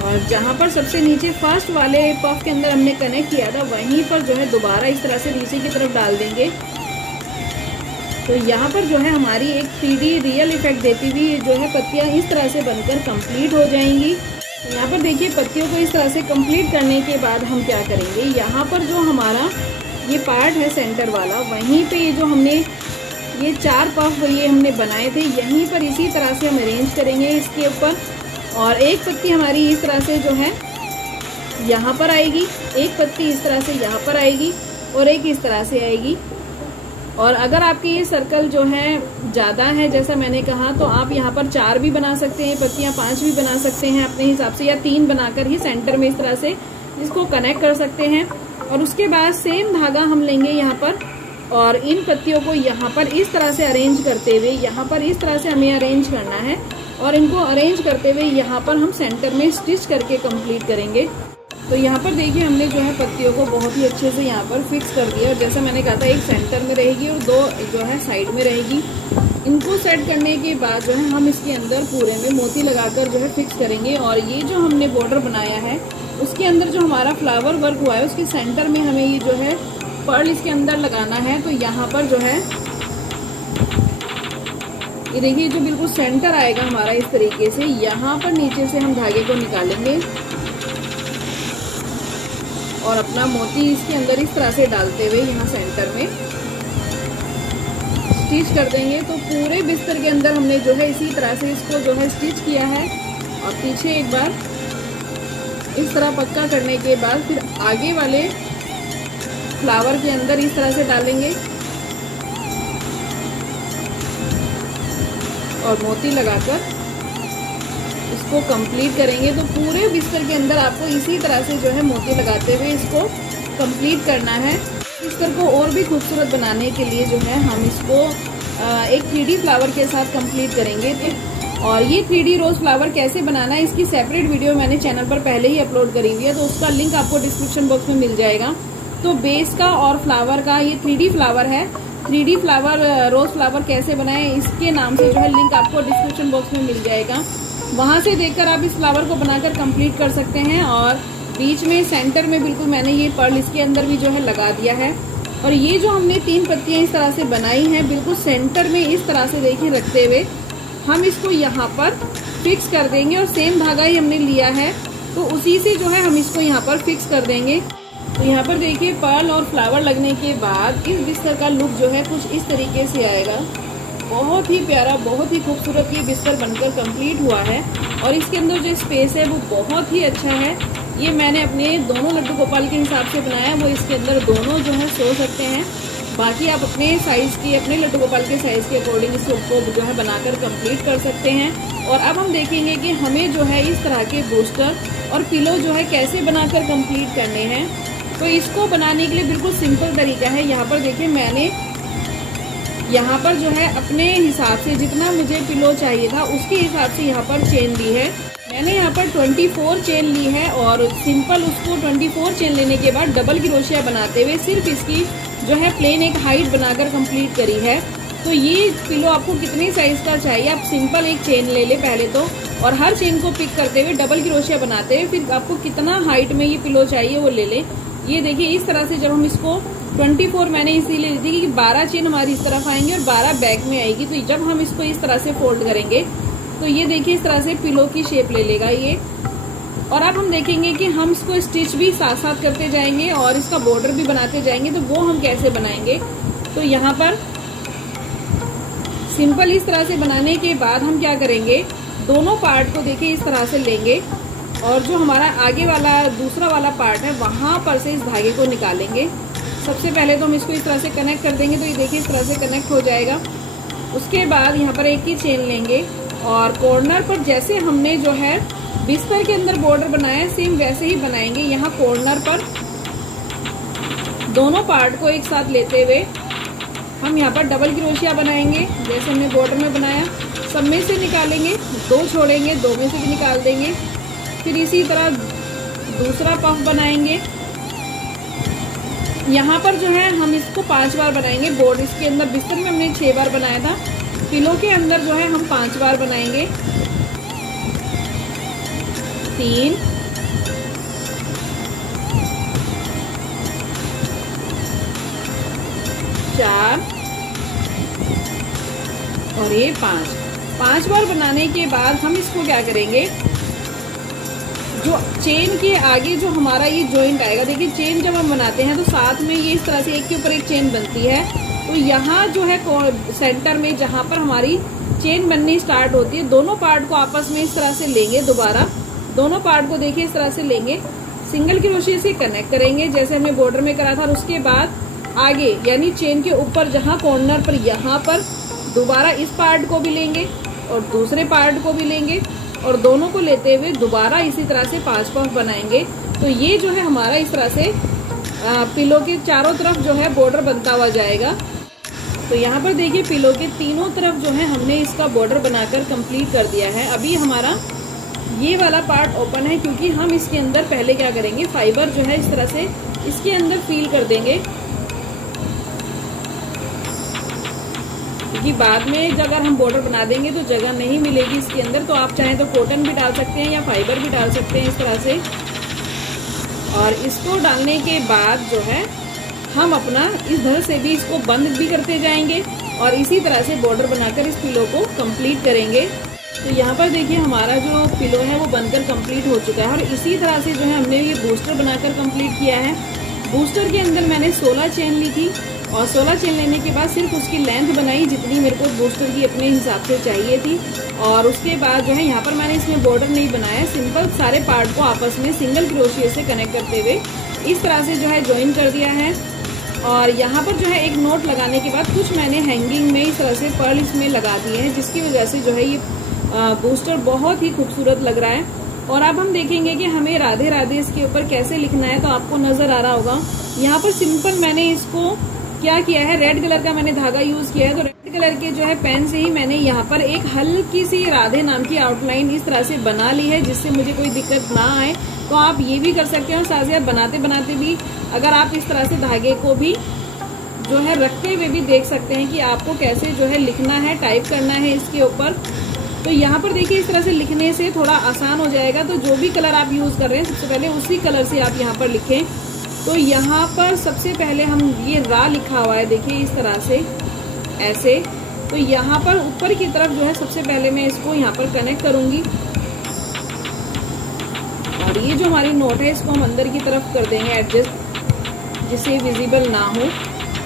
और जहाँ पर सबसे नीचे फर्स्ट वाले पफ के अंदर हमने कनेक्ट किया था वहीं पर जो है दोबारा इस तरह से नीचे की तरफ डाल देंगे। तो यहाँ पर जो है हमारी एक 3D रियल इफेक्ट देती हुई जो है पत्तियाँ इस तरह से बनकर कंप्लीट हो जाएंगी। तो यहाँ पर देखिए पत्तियों को इस तरह से कंप्लीट करने के बाद हम क्या करेंगे, यहाँ पर जो हमारा ये पार्ट है सेंटर वाला, वहीं पे ये जो हमने ये 4 पफ ये हमने बनाए थे यहीं पर इसी तरह से हम अरेंज करेंगे इसके ऊपर। और एक पत्ती हमारी इस तरह से जो है यहाँ पर आएगी, एक पत्ती इस तरह से यहाँ पर आएगी और एक इस तरह से आएगी। और अगर आपके ये सर्कल जो है ज़्यादा है जैसा मैंने कहा तो आप यहाँ पर 4 भी बना सकते हैं पत्तियाँ, 5 भी बना सकते हैं अपने हिसाब से, या 3 बनाकर ही सेंटर में इस तरह से इसको कनेक्ट कर सकते हैं। और उसके बाद सेम धागा हम लेंगे यहाँ पर और इन पत्तियों को यहाँ पर इस तरह से अरेंज करते हुए यहाँ पर इस तरह से हमें अरेंज करना है और इनको अरेंज करते हुए यहाँ पर हम सेंटर में स्टिच करके कंप्लीट करेंगे। तो यहाँ पर देखिए हमने जो है पत्तियों को बहुत ही अच्छे से यहाँ पर फिक्स कर दिया और जैसा मैंने कहा था एक सेंटर में रहेगी और 2 जो है साइड में रहेगी। इनको सेट करने के बाद जो है हम इसके अंदर पूरे में मोती लगाकर जो है फिक्स करेंगे। और ये जो हमने बॉर्डर बनाया है उसके अंदर जो हमारा फ्लावर वर्क हुआ है उसके सेंटर में हमें ये जो है पर्ल इसके अंदर लगाना है। तो यहाँ पर जो है ये देखिए जो बिल्कुल सेंटर आएगा हमारा इस तरीके से, यहाँ पर नीचे से हम धागे को निकालेंगे और अपना मोती इसके अंदर इस तरह से डालते हुए यहाँ सेंटर में स्टिच कर देंगे। तो पूरे बिस्तर के अंदर हमने जो है इसी तरह से इसको जो है स्टिच किया है। और पीछे एक बार इस तरह पक्का करने के बाद फिर आगे वाले फ्लावर के अंदर इस तरह से डालेंगे और मोती लगाकर इसको कंप्लीट करेंगे। तो पूरे बिस्तर के अंदर आपको इसी तरह से जो है मोती लगाते हुए इसको कंप्लीट करना है। बिस्तर को और भी खूबसूरत बनाने के लिए जो है हम इसको एक 3D फ्लावर के साथ कंप्लीट करेंगे। और ये 3D रोज फ्लावर कैसे बनाना है इसकी सेपरेट वीडियो मैंने चैनल पर पहले ही अपलोड करी हुई है, तो उसका लिंक आपको डिस्क्रिप्शन बॉक्स में मिल जाएगा। तो बेस का और फ्लावर का ये 3D फ्लावर है। 3D फ्लावर रोज फ्लावर कैसे बनाएं इसके नाम से जो है लिंक आपको डिस्क्रिप्शन बॉक्स में मिल जाएगा, वहां से देखकर आप इस फ्लावर को बनाकर कंप्लीट कर सकते हैं। और बीच में सेंटर में बिल्कुल मैंने ये पर्ल इसके अंदर भी जो है लगा दिया है। और ये जो हमने 3 पत्तियां इस तरह से बनाई हैं बिल्कुल सेंटर में इस तरह से देखिए रखते हुए हम इसको यहाँ पर फिक्स कर देंगे। और सेम धागा ही हमने लिया है तो उसी से जो है हम इसको यहाँ पर फिक्स कर देंगे। तो यहाँ पर देखिए पर्ल और फ्लावर लगने के बाद इस बिस्तर का लुक जो है कुछ इस तरीके से आएगा। बहुत ही प्यारा, बहुत ही खूबसूरत ये बिस्तर बनकर कंप्लीट हुआ है। और इसके अंदर जो स्पेस है वो बहुत ही अच्छा है। ये मैंने अपने दोनों लड्डू गोपाल के हिसाब से बनाया, वो इसके अंदर दोनों जो है सो सकते हैं। बाकी आप अपने साइज की, अपने लड्डू गोपाल के साइज के अकॉर्डिंग इसको जो है बनाकर कंप्लीट कर सकते हैं। और अब हम देखेंगे कि हमें जो है इस तरह के बूस्टर और पिलो जो है कैसे बनाकर कंप्लीट करने हैं। तो इसको बनाने के लिए बिल्कुल सिंपल तरीका है। यहाँ पर देखिए मैंने यहाँ पर जो है अपने हिसाब से जितना मुझे पिलो चाहिए था उसके हिसाब से यहाँ पर चेन ली है। मैंने यहाँ पर 24 चेन ली है और सिंपल उसको 24 चेन लेने के बाद डबल क्रोशिया बनाते हुए सिर्फ इसकी जो है प्लेन एक हाइट बनाकर कंप्लीट करी है। तो ये पिलो आपको कितने साइज का चाहिए आप सिंपल एक चेन ले ले पहले तो, और हर चेन को पिक करते हुए डबल क्रोशिया बनाते हुए फिर आपको कितना हाइट में ये पिलो चाहिए वो ले ले। ये देखिए इस तरह से जब हम इसको 24 मैंने इसीलिए ली थी कि 12 चेन हमारी इस तरफ आएंगी और 12 बैक में आएगी। तो जब हम इसको इस तरह से फोल्ड करेंगे तो ये देखिए इस तरह से पिलो की शेप ले लेगा ये। और अब हम देखेंगे कि हम इसको स्टिच भी साथ साथ करते जाएंगे और इसका बॉर्डर भी बनाते जाएंगे। तो वो हम कैसे बनाएंगे, तो यहाँ पर सिंपल इस तरह से बनाने के बाद हम क्या करेंगे, दोनों पार्ट को देखिए इस तरह से लेंगे और जो हमारा आगे वाला दूसरा वाला पार्ट है वहां पर से इस धागे को निकालेंगे। सबसे पहले तो हम इसको इस तरह से कनेक्ट कर देंगे, तो ये देखिए इस तरह से कनेक्ट हो जाएगा। उसके बाद यहाँ पर एक ही चेन लेंगे और कॉर्नर पर जैसे हमने जो है बिस्तर के अंदर बॉर्डर बनाया सेम वैसे ही बनाएंगे। यहाँ कॉर्नर पर दोनों पार्ट को एक साथ लेते हुए हम यहाँ पर डबल क्रोशिया बनाएंगे जैसे हमने बॉर्डर में बनाया। सब में से निकालेंगे, 2 छोड़ेंगे, 2 में से भी निकाल देंगे। फिर इसी तरह दूसरा पफ बनाएंगे। यहाँ पर जो है हम इसको 5 बार बनाएंगे। बोर्ड इसके अंदर बिस्तर में हमने 6 बार बनाया था, पिलो के अंदर जो है हम 5 बार बनाएंगे। 3 4 और ये 5 बार बनाने के बाद हम इसको क्या करेंगे, जो चेन के आगे जो हमारा ये जॉइंट आएगा, देखिए चेन जब हम बनाते हैं तो साथ में ये इस तरह से एक के ऊपर एक चेन बनती है। तो यहाँ जो है सेंटर में जहाँ पर हमारी चेन बननी स्टार्ट होती है, दोनों पार्ट को आपस में इस तरह से लेंगे। दोबारा दोनों पार्ट को देखिए इस तरह से लेंगे, सिंगल क्रोशिया से कनेक्ट करेंगे जैसे हमने बॉर्डर में करा था। और उसके बाद आगे यानी चेन के ऊपर जहाँ कॉर्नर पर यहाँ पर दोबारा इस पार्ट को भी लेंगे और दूसरे पार्ट को भी लेंगे और दोनों को लेते हुए दोबारा इसी तरह से 5 पफ बनाएंगे। तो ये जो है हमारा इस तरह से पिलो के चारों तरफ जो है बॉर्डर बनता हुआ जाएगा। तो यहाँ पर देखिए पिलो के तीनों तरफ जो है हमने इसका बॉर्डर बनाकर कंप्लीट कर दिया है। अभी हमारा ये वाला पार्ट ओपन है क्योंकि हम इसके अंदर पहले क्या करेंगे, फाइबर जो है इस तरह से इसके अंदर फील कर देंगे। क्योंकि बाद में जब अगर हम बॉर्डर बना देंगे तो जगह नहीं मिलेगी इसके अंदर। तो आप चाहें तो कॉटन भी डाल सकते हैं या फाइबर भी डाल सकते हैं इस तरह से। और इसको डालने के बाद जो है हम अपना इधर से भी इसको बंद भी करते जाएंगे और इसी तरह से बॉर्डर बनाकर इस पिलो को कंप्लीट करेंगे। तो यहाँ पर देखिए हमारा जो पिलो है वो बनकर कंप्लीट हो चुका है। और इसी तरह से जो है हमने ये बूस्टर बनाकर कंप्लीट किया है। बूस्टर के अंदर मैंने 16 चेन ली थी और 16 चेन लेने के बाद सिर्फ उसकी लेंथ बनाई जितनी मेरे को बूस्टर की अपने हिसाब से चाहिए थी। और उसके बाद जो है यहाँ पर मैंने इसमें बॉर्डर नहीं बनाया, सिंपल सारे पार्ट को आपस में सिंगल क्रोशिया से कनेक्ट करते हुए इस तरह से जो है ज्वाइन कर दिया है। और यहाँ पर जो है एक नोट लगाने के बाद कुछ मैंने हैंगिंग में इस तरह से पर्ल इसमें लगा दिए हैं, जिसकी वजह से जो है ये बूस्टर बहुत ही खूबसूरत लग रहा है। और अब हम देखेंगे कि हमें राधे राधे इसके ऊपर कैसे लिखना है। तो आपको नजर आ रहा होगा यहाँ पर सिंपल मैंने इसको क्या किया है, रेड कलर का मैंने धागा यूज किया है। तो रेड कलर के जो है पेन से ही मैंने यहाँ पर एक हल्की सी राधे नाम की आउटलाइन इस तरह से बना ली है, जिससे मुझे कोई दिक्कत ना आए। तो आप ये भी कर सकते हो। साथ ही आप बनाते बनाते भी अगर आप इस तरह से धागे को भी जो है रखते हुए भी देख सकते हैं कि आपको कैसे जो है लिखना है, टाइप करना है इसके ऊपर। तो यहाँ पर देखिए इस तरह से लिखने से थोड़ा आसान हो जाएगा। तो जो भी कलर आप यूज कर रहे हैं सबसे पहले उसी कलर से आप यहाँ पर लिखें। तो यहाँ पर सबसे पहले हम ये रा लिखा हुआ है, देखिए इस तरह से ऐसे। तो यहाँ पर ऊपर की तरफ जो है सबसे पहले मैं इसको यहाँ पर कनेक्ट करूंगी और ये जो हमारी नोट है इसको हम अंदर की तरफ कर देंगे एडजस्ट, जिससे विजिबल ना हो।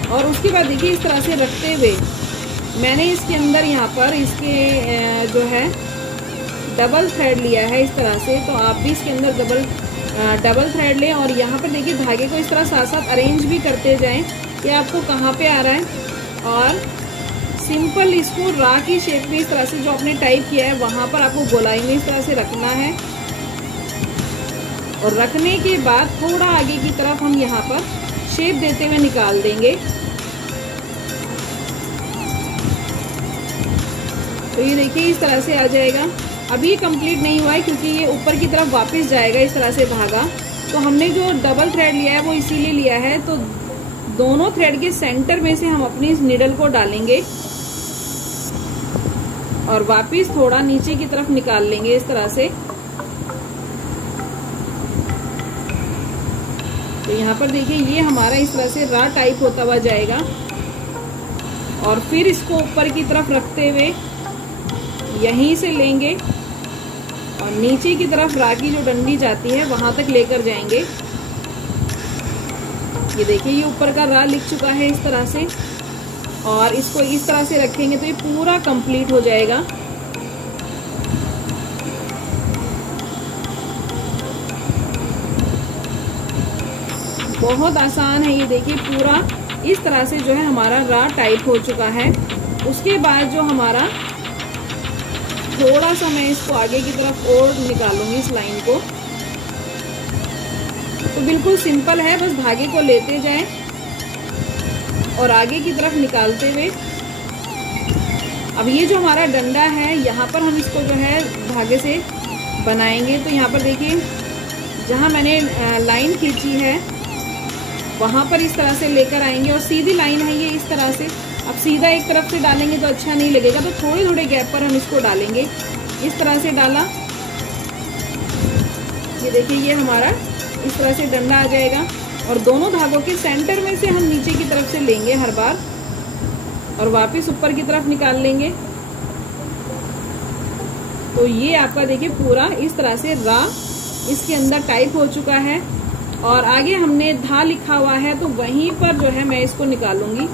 और उसके बाद देखिए इस तरह से रखते हुए मैंने इसके अंदर यहाँ पर इसके जो है डबल थ्रेड लिया है इस तरह से। तो आप भी इसके अंदर डबल थ्रेड लें और यहाँ पर देखिए धागे को इस तरह साथ साथ अरेंज भी करते जाएं कि आपको कहाँ पे आ रहा है। और सिंपल इसको रा की शेप में इस तरह से जो आपने टाइप किया है वहाँ पर आपको गोलाई में इस तरह से रखना है। और रखने के बाद थोड़ा आगे की तरफ हम यहाँ पर शेप देते हुए निकाल देंगे। तो ये देखिए इस तरह से आ जाएगा। अभी ये कंप्लीट नहीं हुआ है क्योंकि ये ऊपर की तरफ वापस जाएगा इस तरह से धागा। तो हमने जो डबल थ्रेड लिया है वो इसीलिए लिया है। तो दोनों थ्रेड के सेंटर में से हम अपनी इस नीडल को डालेंगे और वापस थोड़ा नीचे की तरफ निकाल लेंगे इस तरह से। तो यहाँ पर देखिए ये हमारा इस तरह से रा टाइप होता हुआ जाएगा। और फिर इसको ऊपर की तरफ रखते हुए यहीं से लेंगे और नीचे की तरफ रा की जो डंडी जाती है वहां तक लेकर जाएंगे। ये देखिए ये ऊपर का रा लिख चुका है इस तरह से। और इसको इस तरह से रखेंगे तो ये पूरा कंप्लीट हो जाएगा। बहुत आसान है ये, देखिए पूरा इस तरह से जो है हमारा रा टाइप हो चुका है। उसके बाद जो हमारा थोड़ा सा मैं इसको आगे की तरफ और निकालूंगी इस लाइन को। तो बिल्कुल सिंपल है, बस धागे को लेते जाएं और आगे की तरफ निकालते हुए। अब ये जो हमारा डंडा है यहाँ पर हम इसको जो है धागे से बनाएंगे। तो यहाँ पर देखिए जहाँ मैंने लाइन खींची है वहाँ पर इस तरह से लेकर आएंगे और सीधी लाइन है ये इस तरह से। अब सीधा एक तरफ से डालेंगे तो अच्छा नहीं लगेगा, तो थोड़े थोड़े गैप पर हम इसको डालेंगे। इस तरह से डाला, ये देखिए ये हमारा इस तरह से डंडा आ जाएगा। और दोनों धागों के सेंटर में से हम नीचे की तरफ से लेंगे हर बार और वापस ऊपर की तरफ निकाल लेंगे। तो ये आपका देखिए पूरा इस तरह से रा इसके अंदर टाइप हो चुका है। और आगे हमने धा लिखा हुआ है तो वहीं पर जो है मैं इसको निकालूंगी।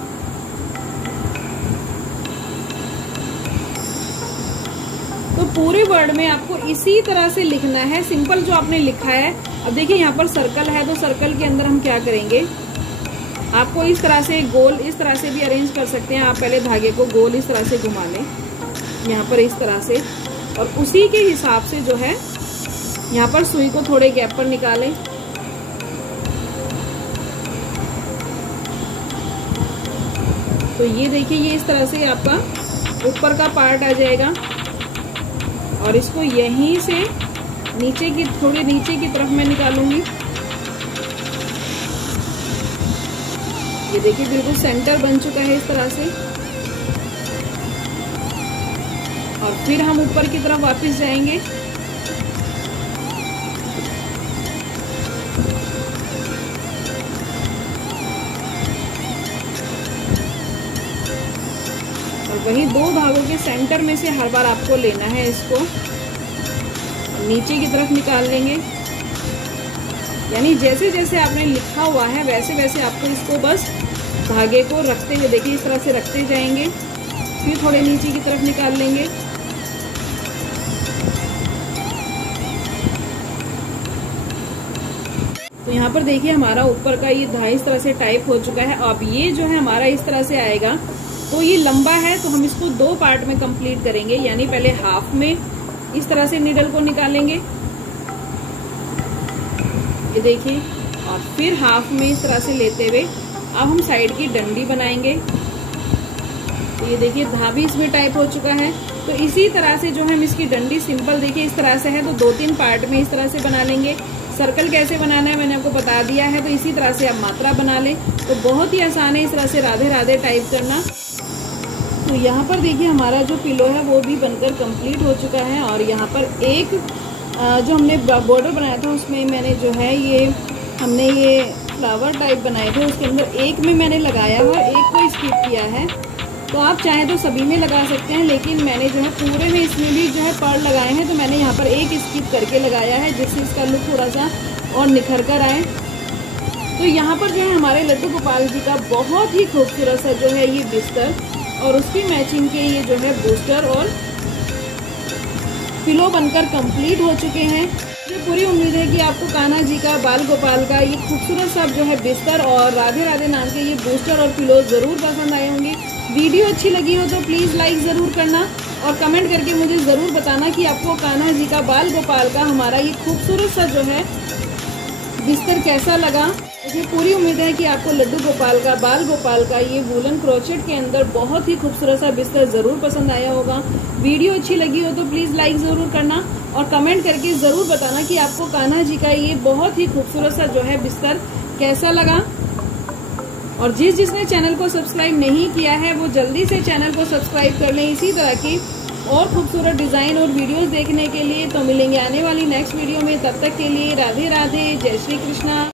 तो पूरे वर्ड में आपको इसी तरह से लिखना है, सिंपल जो आपने लिखा है। अब देखिए यहाँ पर सर्कल है तो सर्कल के अंदर हम क्या करेंगे, आपको इस तरह से गोल इस तरह से भी अरेंज कर सकते हैं। आप पहले धागे को गोल इस तरह से घुमा लें यहाँ पर इस तरह से, और उसी के हिसाब से जो है यहाँ पर सुई को थोड़े गैप पर निकालें। तो ये देखिए ये इस तरह से आपका ऊपर का पार्ट आ जाएगा। और इसको यहीं से नीचे की थोड़ी नीचे की तरफ मैं निकालूंगी। ये देखिए बिल्कुल सेंटर बन चुका है इस तरह से। और फिर हम ऊपर की तरफ वापस जाएंगे। और वही 2 धागों के सेंटर में से हर बार आपको लेना है इसको, नीचे की तरफ निकाल लेंगे। यानी जैसे जैसे आपने लिखा हुआ है वैसे वैसे आपको इसको बस धागे को रखते हुए, देखिए इस तरह से रखते जाएंगे, फिर थोड़े नीचे की तरफ निकाल लेंगे। तो यहाँ पर देखिए हमारा ऊपर का ये धागा इस तरह से टाइप हो चुका है। अब ये जो है हमारा इस तरह से आएगा। तो ये लंबा है तो हम इसको 2 पार्ट में कंप्लीट करेंगे। यानी पहले हाफ में इस तरह से नीडल को निकालेंगे, ये देखिए, और फिर हाफ में इस तरह से लेते हुए अब हम साइड की डंडी बनाएंगे। तो ये देखिए धागा भी इसमें टाइप हो चुका है। तो इसी तरह से जो है हम इसकी डंडी सिंपल देखिए इस तरह से है, तो 2-3 पार्ट में इस तरह से बना लेंगे। सर्कल कैसे बनाना है मैंने आपको बता दिया है, तो इसी तरह से आप मात्रा बना लें। तो बहुत ही आसान है इस तरह से राधे राधे टाइप करना। तो यहाँ पर देखिए हमारा जो पिलो है वो भी बनकर कंप्लीट हो चुका है। और यहाँ पर एक जो हमने बॉर्डर बनाया था उसमें मैंने जो है हमने ये फ्लावर टाइप बनाए थे, उसके अंदर एक में मैंने लगाया है और एक को स्किप किया है। तो आप चाहें तो सभी में लगा सकते हैं, लेकिन मैंने जो है पूरे में इसमें भी जो है पर्ल लगाए हैं, तो मैंने यहाँ पर एक स्किप करके लगाया है जिससे इसका लुक थोड़ा सा और निखर कर आए। तो यहाँ पर जो है हमारे लड्डू गोपाल जी का बहुत ही खूबसूरत सा जो है ये बिस्तर और उसकी मैचिंग के ये जो है बूस्टर और पिलो बनकर कंप्लीट हो चुके हैं। मुझे पूरी उम्मीद है कि आपको कान्हा जी का, बाल गोपाल का ये खूबसूरत सा जो है बिस्तर और राधे राधे नाम के ये बूस्टर और पिलो ज़रूर पसंद आए होंगे। वीडियो अच्छी लगी हो तो प्लीज़ लाइक ज़रूर करना और कमेंट करके मुझे ज़रूर बताना कि आपको कान्हा जी का, बाल गोपाल का हमारा ये खूबसूरत सा जो है बिस्तर कैसा लगा। मुझे पूरी उम्मीद है कि आपको लड्डू गोपाल का, बाल गोपाल का ये वूलन क्रोचेट के अंदर बहुत ही खूबसूरत सा बिस्तर ज़रूर पसंद आया होगा। वीडियो अच्छी लगी हो तो प्लीज़ लाइक ज़रूर करना और कमेंट करके ज़रूर बताना कि आपको कान्हा जी का ये बहुत ही खूबसूरत सा जो है बिस्तर कैसा लगा। और जिसने चैनल को सब्सक्राइब नहीं किया है वो जल्दी से चैनल को सब्सक्राइब कर लें इसी तरह की और खूबसूरत डिज़ाइन और वीडियोस देखने के लिए। तो मिलेंगे आने वाली नेक्स्ट वीडियो में, तब तक के लिए राधे राधे, जय श्री कृष्णा।